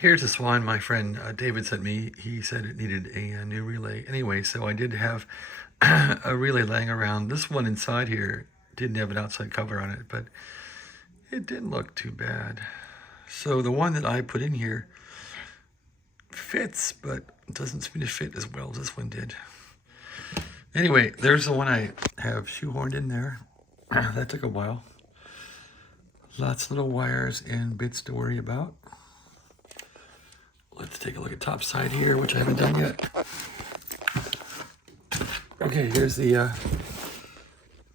Here's a Swan my friend David sent me. He said it needed a new relay. Anyway, so I did have a relay laying around. This one inside here didn't have an outside cover on it, but it didn't look too bad. So the one that I put in here fits, but doesn't seem to fit as well as this one did. Anyway, there's the one I have shoehorned in there. That took a while. Lots of little wires and bits to worry about. Let's take a look at top side here, which I haven't done yet. Okay, here's the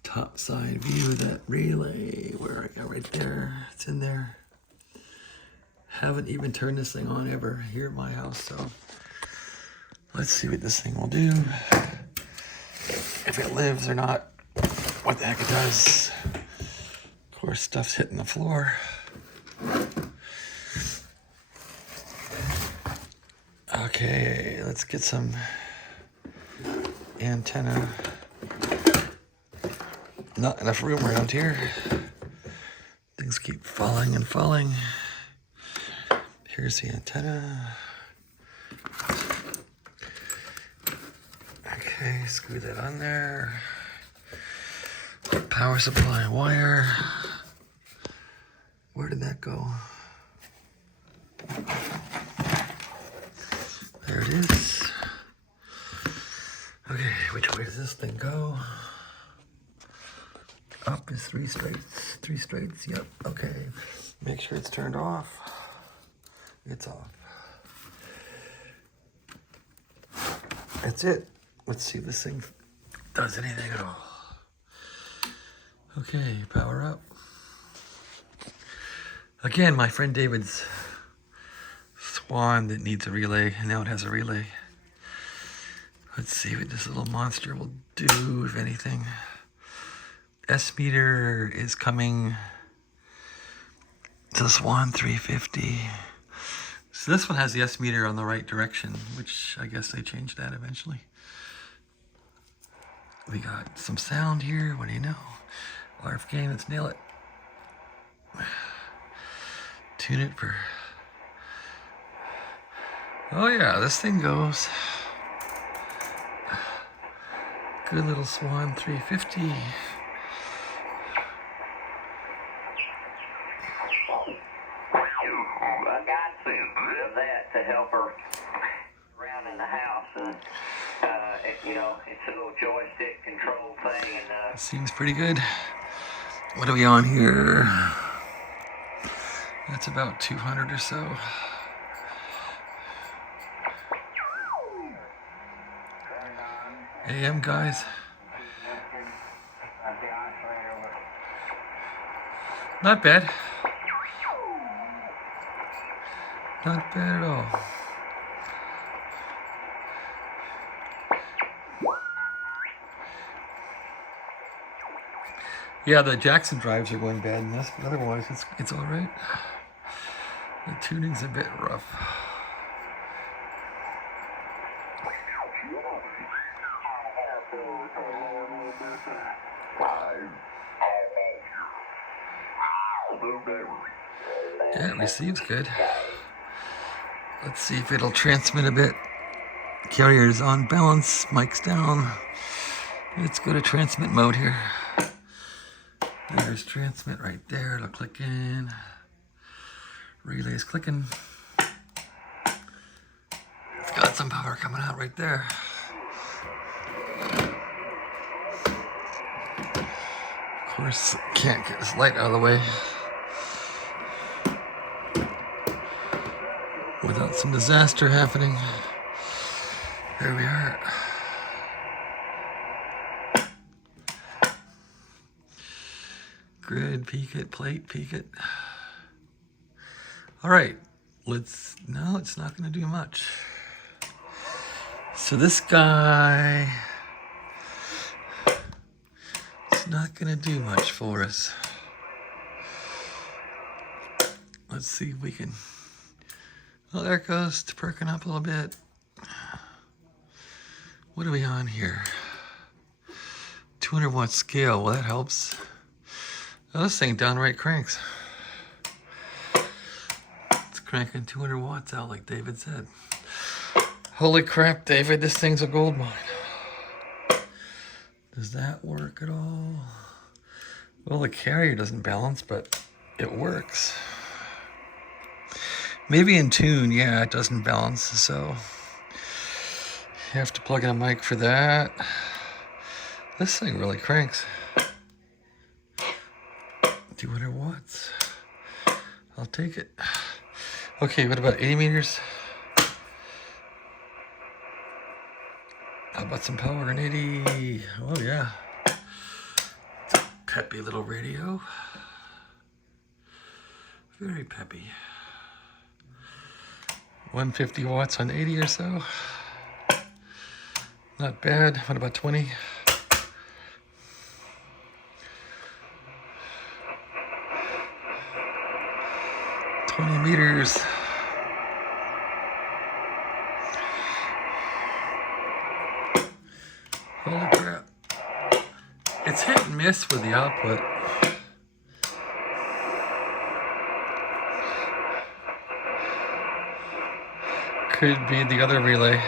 top side view of that relay. Where I go right there. It's in there. Haven't even turned this thing on ever here at my house, so let's see what this thing will do. If it lives or not, what the heck it does. Of course, stuff's hitting the floor. Okay, let's get some antenna. Not enough room around here. Things keep falling and falling. Here's the antenna. Okay, screw that on there. Power supply wire. Where did that go? There it is. Okay, which way does this thing go? Up is three straights. Three straights, yep, okay. Make sure it's turned off. It's off. That's it. Let's see if this thing does anything at all. Okay, power up. Again, my friend David's Swan that needs a relay, and now it has a relay. Let's see what this little monster will do, if anything. S meter is coming to Swan 350. So this one has the S meter on the right direction, which I guess they changed that eventually. We got some sound here. What do you know? RF gain, let's nail it. Tune it for... Oh yeah, this thing goes. Good little Swan 350. I got some of that to help her around in the house, and it's a little joystick control thing. And seems pretty good. What are we on here? That's about 200 or so. AM guys. Not bad. Not bad at all. Yeah, the Jackson drives are going bad in this, but otherwise it's all right. The tuning's a bit rough. Yeah, it receives good. Let's see if it'll transmit a bit. Carrier's on balance, mic's down. Let's go to transmit mode here. There's transmit right there. It'll click in. Relay's clicking. It's got some power coming out right there. Of course, can't get this light out of the way without some disaster happening. There we are. Grid, peak it, plate, peak it. All right, no, it's not gonna do much. So this guy, it's not gonna do much for us. Let's see if we can, well, there it goes, it's perking up a little bit. What are we on here? 200 watt scale, well that helps. Oh, this thing downright cranks. It's cranking 200 watts out like David said. Holy crap, David, this thing's a gold mine. Does that work at all? Well, the carrier doesn't balance, but it works. Maybe in tune, yeah, it doesn't balance, so you have to plug in a mic for that. This thing really cranks. 200 watts. I'll take it. Okay, what about 80 meters? How about some power in 80? Oh yeah. It's a peppy little radio. Very peppy. 150 watts on 80 or so. Not bad. What about 20? 20 meters. Holy crap. It's hit and miss with the output. Could be the other relay.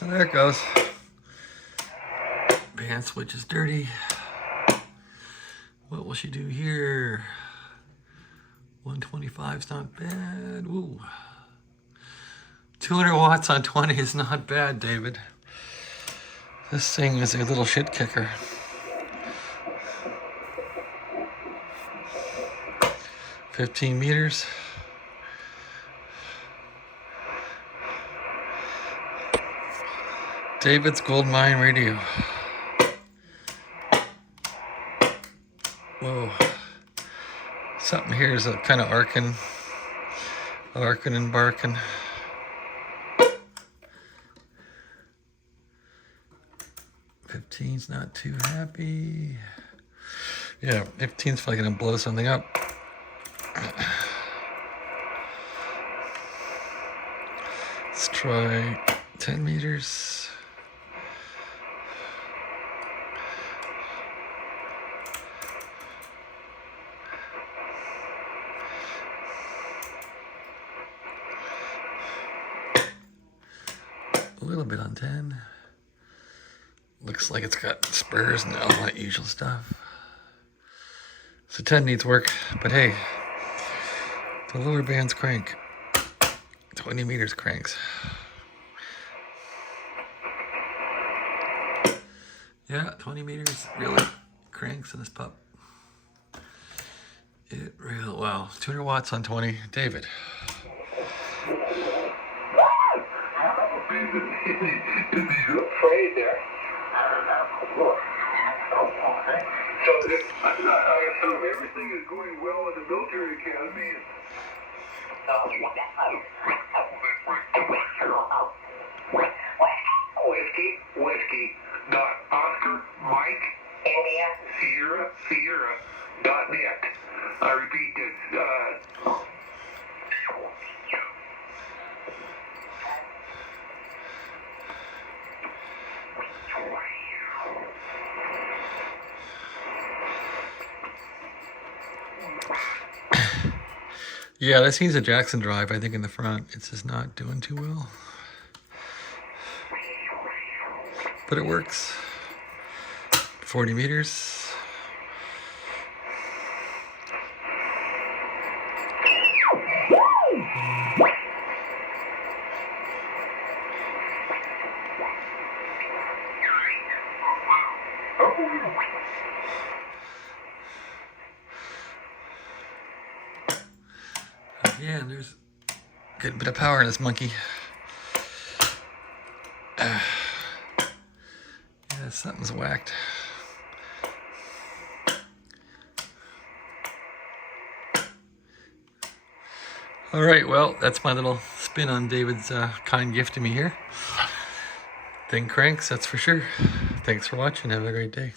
And there it goes. Band switch is dirty. What will she do here? 125's not bad. Ooh. 200 watts on 20 is not bad, David. This thing is a little shit kicker. $15 meters. David's Gold Mine Radio. Whoa. Something here is a kind of arcing and barking. $15's not too happy. Yeah, 15's probably gonna blow something up. Let's try 10 meters. A little bit on 10. Looks like it's got spurs and all that usual stuff. So 10 needs work, but hey, the lower bands crank. 20 meters cranks. Yeah, 20 meters really cranks in this pup. It real, wow, 200 watts on 20. David. Afraid there. So I assume everything is going well in the military academy. Whiskey. Oscar Mike India Sierra.net. I repeat this. Yeah, this needs a Jackson drive, I think, in the front. It's just not doing too well. But it works. 40 meters. Yeah, there's a good bit of power in this monkey. Yeah, something's whacked. All right, well, that's my little spin on David's kind gift to me here. Thing cranks, that's for sure. Thanks for watching. Have a great day.